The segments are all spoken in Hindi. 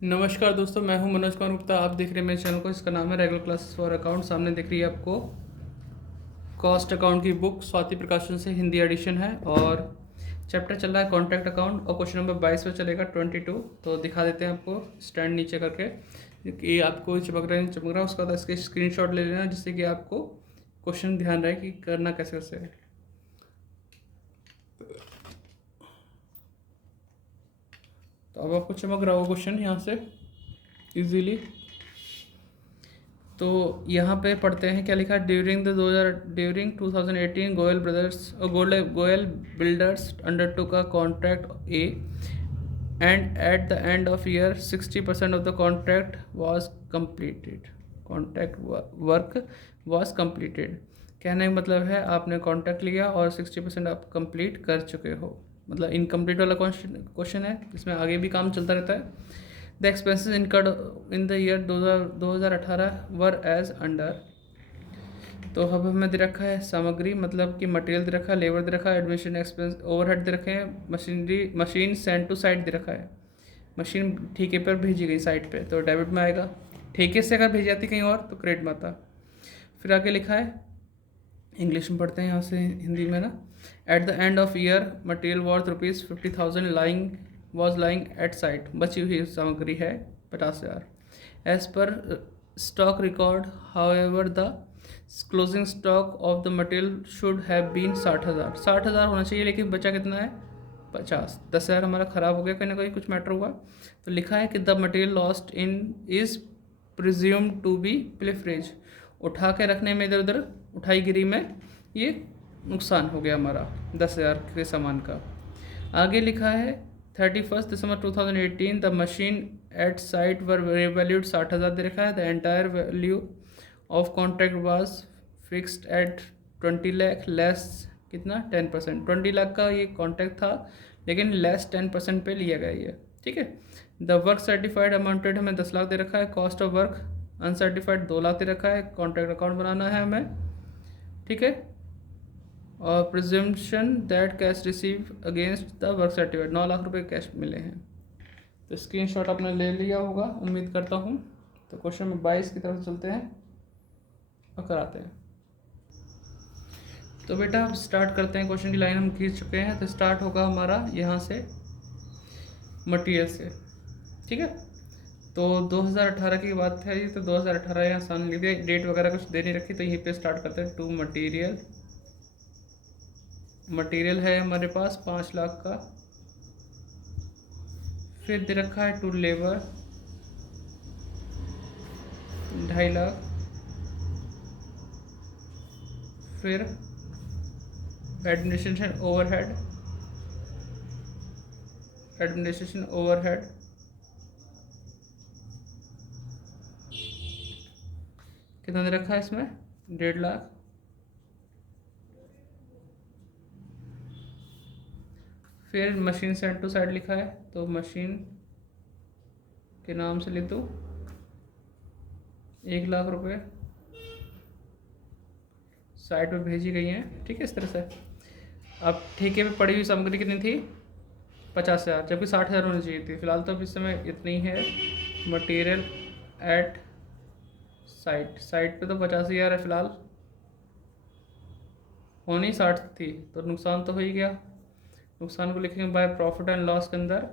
नमस्कार दोस्तों, मैं हूं मनोज कुमार गुप्ता। आप देख रहे हैं मेरे चैनल को। इसका नाम है रेगुलर क्लासेस फॉर अकाउंट। सामने दिख रही है आपको कॉस्ट अकाउंट की बुक, स्वाति प्रकाशन से, हिंदी एडिशन है और चैप्टर चल रहा है कॉन्ट्रैक्ट अकाउंट और क्वेश्चन नंबर 22 पे चलेगा 22। तो दिखा देते हैं आपको स्टैंड नीचे करके कि आपको चमक रहा है नहीं चमक रहा, उसका इसके स्क्रीनशॉट ले लेना जिससे कि आपको क्वेश्चन ध्यान रहे कि करना कैसे कैसे है। तो अब आपको चमक रहा होगा क्वेश्चन यहाँ से इजीली। तो यहाँ पे पढ़ते हैं क्या लिखा है। During 2018 Goyal builders undertook a contract A and eight the end of year 60% of the contract was completed. Contract work was completed कहने का मतलब है आपने कॉन्ट्रैक्ट लिया और 60% आप कंप्लीट कर चुके हो। मतलब इनकम्प्लीट वाला क्वेश्चन है, इसमें आगे भी काम चलता रहता है। The expenses incurred in the year 2018 were as under. तो अब हमें दे रखा है सामग्री, मतलब कि मटेरियल दे रखा है, लेबर दे रखा है, एडमिशन एक्सपेंस, ओवरहेड दे रखे हैं, मशीन सेंड टू साइट दे रखा है। मशीन ठेके पर भेजी गई साइट पे तो डेबिट में आएगा। ठेके से अगर भेजी जाती कहीं और तो क्रेडिट में आता। फिर आगे लिखा है, इंग्लिश में पढ़ते हैं यहाँ से हिंदी में ना। At the end of year material worth ₹50,000 was lying at site. बची हुई सामग्री है 50,000। As per stock record however the closing stock of the material should have been 60,000। 60,000 होना चाहिए, लेकिन बचा कितना है 50। 10,000 हमारा ख़राब हो गया, कहीं ना कहीं कुछ मैटर हुआ। तो लिखा है कि the material lost in is presumed to be pilferage. उठा के रखने में, इधर उधर उठाई गिरी में ये नुकसान हो गया हमारा 10,000 के सामान का। आगे लिखा है 31 दिसंबर 2018 the machine eight site were valued 60,000 दे रखा है। The entire value of contract was fixed at 20 lakh less कितना 10%। 20 लाख का ये कॉन्ट्रैक्ट था लेकिन लेस 10% पे लिया गया ये, ठीक है। द वर्क सर्टिफाइड अमाउंटेड हमें 10 लाख दे रखा है। Cost of work uncertified 2 lakh दे रखा है। कॉन्ट्रैक्ट अकाउंट बनाना है हमें, ठीक है। और presumption that cash receive against the work certified 9 lakh रुपए कैश मिले हैं। तो स्क्रीनशॉट आपने ले लिया होगा उम्मीद करता हूँ। तो क्वेश्चन नंबर 22 की तरफ चलते हैं और कराते हैं। तो बेटा अब स्टार्ट करते हैं। क्वेश्चन की लाइन हम खींच चुके हैं, तो स्टार्ट होगा हमारा यहाँ से मटेरियल से, ठीक है। तो 2018 की बात है ये, तो 2018 यहाँ सामने लिख दिया, डेट वगैरह कुछ दे नहीं रखी, तो यहीं पे स्टार्ट करते हैं। टू मटेरियल है हमारे पास 5 लाख का। फिर दे रखा है टू लेबर 2.5 लाख। फिर एडमिनिस्ट्रेशन ओवरहेड कितना दे रखा है इसमें 1.5 लाख। फिर मशीन सेंड टू साइड लिखा है, तो मशीन के नाम से लिख दो 1 लाख रुपए साइट पे भेजी गई हैं, ठीक है। इस तरह से अब ठेके पे पड़ी हुई सामग्री कितनी थी 50,000, जबकि 60,000 होनी चाहिए थी। फिलहाल तो अब इस समय इतनी है। मटेरियल एट साइट पे तो 50,000 है फिलहाल, होनी 60 थी, तो नुकसान तो हो ही गया। नुकसान को लिखेंगे बाय प्रॉफिट एंड लॉस के अंदर,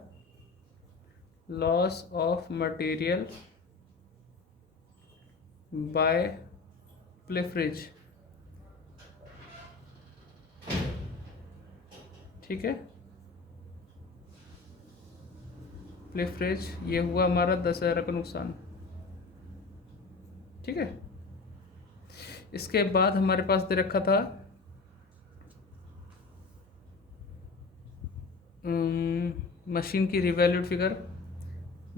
लॉस ऑफ मटेरियल बाय प्लेफरेज, ठीक है। प्लेफरेज ये हुआ हमारा 10,000 का नुकसान, ठीक है। इसके बाद हमारे पास दे रखा था मशीन की revalued figure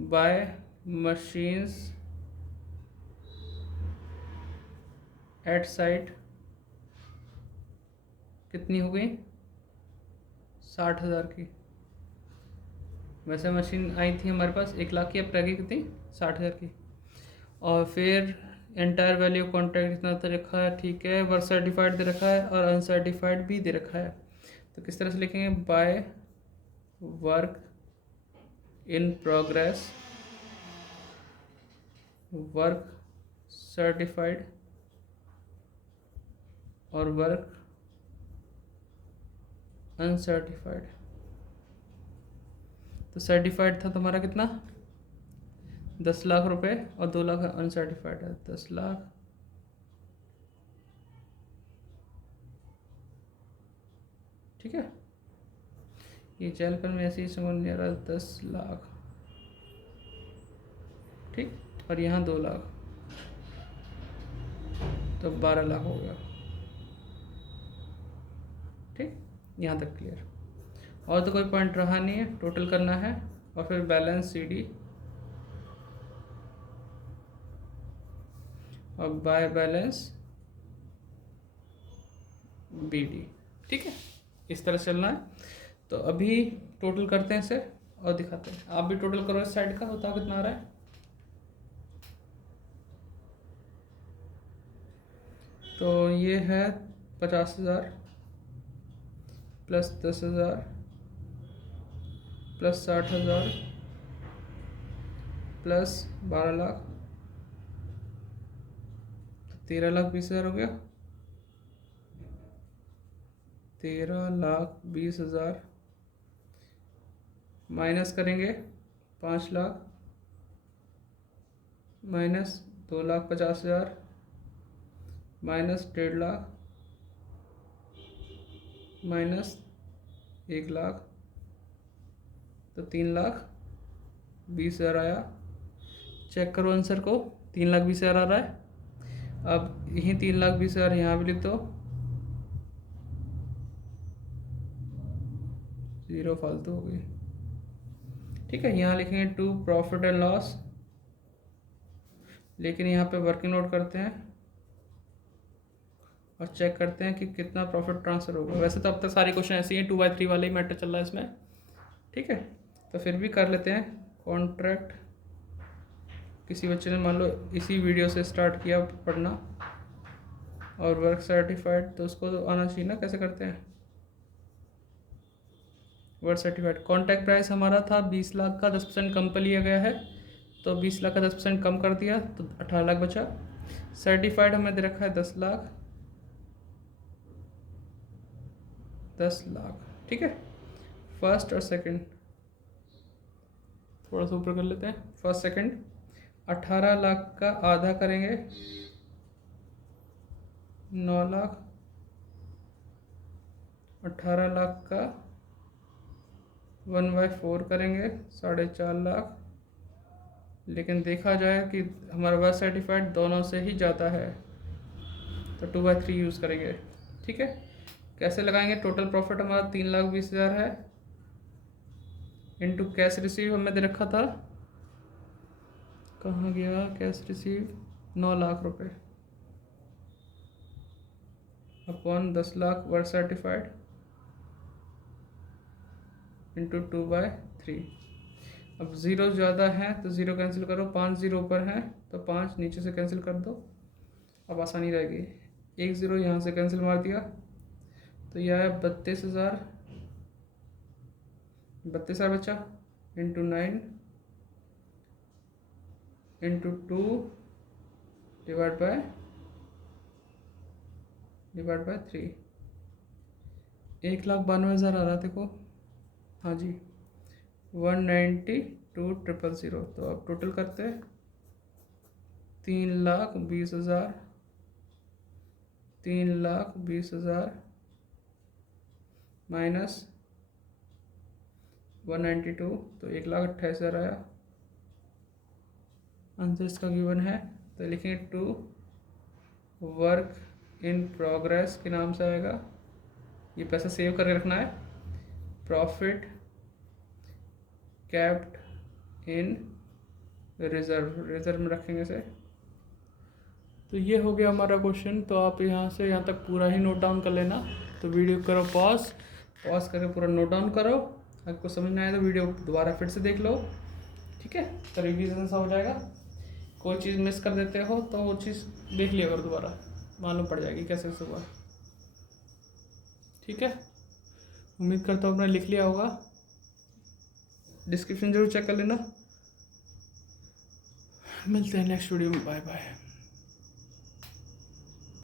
by machines at site कितनी हो गई 60,000 की। वैसे मशीन आई थी हमारे पास 1 लाख की, अब रह गई कितनी 60,000 की। और फिर एंटायर वैल्यू कॉन्ट्रैक्ट इतना तो रखा है, ठीक है। वर्क सर्टिफाइड दे रखा है और अनसर्टिफाइड भी दे रखा है। तो किस तरह से लिखेंगे by work in progress work certified और वर्क अनसर्टिफाइड। तो सर्टिफाइड था तुम्हारा कितना, 10 लाख रुपए, और 2 लाख अनसर्टिफाइड है, 10 लाख ठीक है। ये चल कर मैं ऐसे ही समझ नहीं आ रहा, 10 लाख ठीक, और यहाँ 2 लाख, तो 12 लाख हो गया ठीक। यहाँ तक क्लियर। और तो कोई पॉइंट रहा नहीं है, टोटल करना है और फिर बैलेंस CD और बाय बैलेंस BD ठीक है। इस तरह चलना है। तो अभी टोटल करते हैं इसे और दिखाते हैं। आप भी टोटल करो इस साइड का, बताओ कितना आ रहा है। तो ये है 50,000 प्लस 10,000 प्लस 60,000 प्लस 12 लाख, 13,20,000 हो गया। 13,20,000 माइनस करेंगे 5 lakh minus 2,50,000 minus 1.5 lakh minus 1 lakh, तो 3,20,000 आया। चेक करो आंसर को, 3,20,000 आ रहा है। अब यही 3,20,000 यहाँ भी लिख दो, 0 फालतू हो गई ठीक है। यहाँ लिखेंगे टू प्रॉफिट एंड लॉस, लेकिन यहाँ पे वर्किंग नोट करते हैं और चेक करते हैं कि कितना प्रॉफिट ट्रांसफ़र होगा। वैसे तो अब तक सारी क्वेश्चन ऐसे ही हैं, 2/3 वाले ही मैटर चल रहा है इसमें ठीक है। तो फिर भी कर लेते हैं। कॉन्ट्रैक्ट किसी बच्चे ने मान लो इसी वीडियो से स्टार्ट किया पढ़ना, और वर्क सर्टिफाइड तो उसको तो आना चाहिए ना, कैसे करते हैं वर्क सर्टिफाइड। कॉन्ट्रैक्ट प्राइस हमारा था 20 लाख का, 10% कम पर लिया गया है, तो 20 लाख का 10% कम कर दिया तो 18 लाख बचा। सर्टिफाइड हमें दे रखा है 10 लाख, 10 लाख ठीक है। फर्स्ट और सेकंड थोड़ा सा ऊपर कर लेते हैं, फर्स्ट सेकंड। 18 लाख का आधा करेंगे 9 लाख, 18 लाख का 1/4 करेंगे 4.5 लाख। लेकिन देखा जाए कि हमारा वर्क सर्टिफाइड दोनों से ही ज़्यादा है, तो 2/3 यूज़ करेंगे ठीक है। कैसे लगाएंगे, टोटल प्रॉफिट हमारा 3,20,000 है, इनटू कैश रिसीव हमें दे रखा था, कहाँ गया कैश रिसीव, 9 लाख रुपए upon 10 lakh work certified into 2/3। अब 0 ज़्यादा है तो 0 कैंसिल करो, 5 0 ऊपर है तो 5 नीचे से कैंसिल कर दो, अब आसानी रहेगी। 1 0 यहाँ से कैंसिल मार दिया, तो यह है 32,000, 32,000 बचा, इंटू 9 इंटू 2 डिवाइड बाय 3। 1,92,000 आ रहा देखो, हाँ जी 192,000। तो अब टोटल करते हैं 3,20,000, 3,20,000 माइनस 192, तो 1,28,000 आया। आंसर इसका गिवन है, तो लिखेंगे टू वर्क इन प्रोग्रेस के नाम से आएगा। ये पैसा सेव करके रखना है, प्रॉफिट कैप्ट इन रिजर्व में रखेंगे इसे। तो ये हो गया हमारा क्वेश्चन। तो आप यहाँ से यहाँ तक पूरा ही नोट डाउन कर लेना। तो वीडियो करो पॉज करके पूरा नोट डाउन करो। आपको समझ नहीं आया तो वीडियो दोबारा फिर से देख लो ठीक है, तो रिवीजन सा हो जाएगा। कोई चीज़ मिस कर देते हो तो वो चीज़ देख लिया करो, दोबारा मालूम पड़ जाएगी कैसे कैसे हुआ ठीक है। उम्मीद करता हूँ आपने लिख लिया होगा, डिस्क्रिप्शन जरूर चेक कर लेना। मिलते हैं नेक्स्ट वीडियो में, बाय बाय।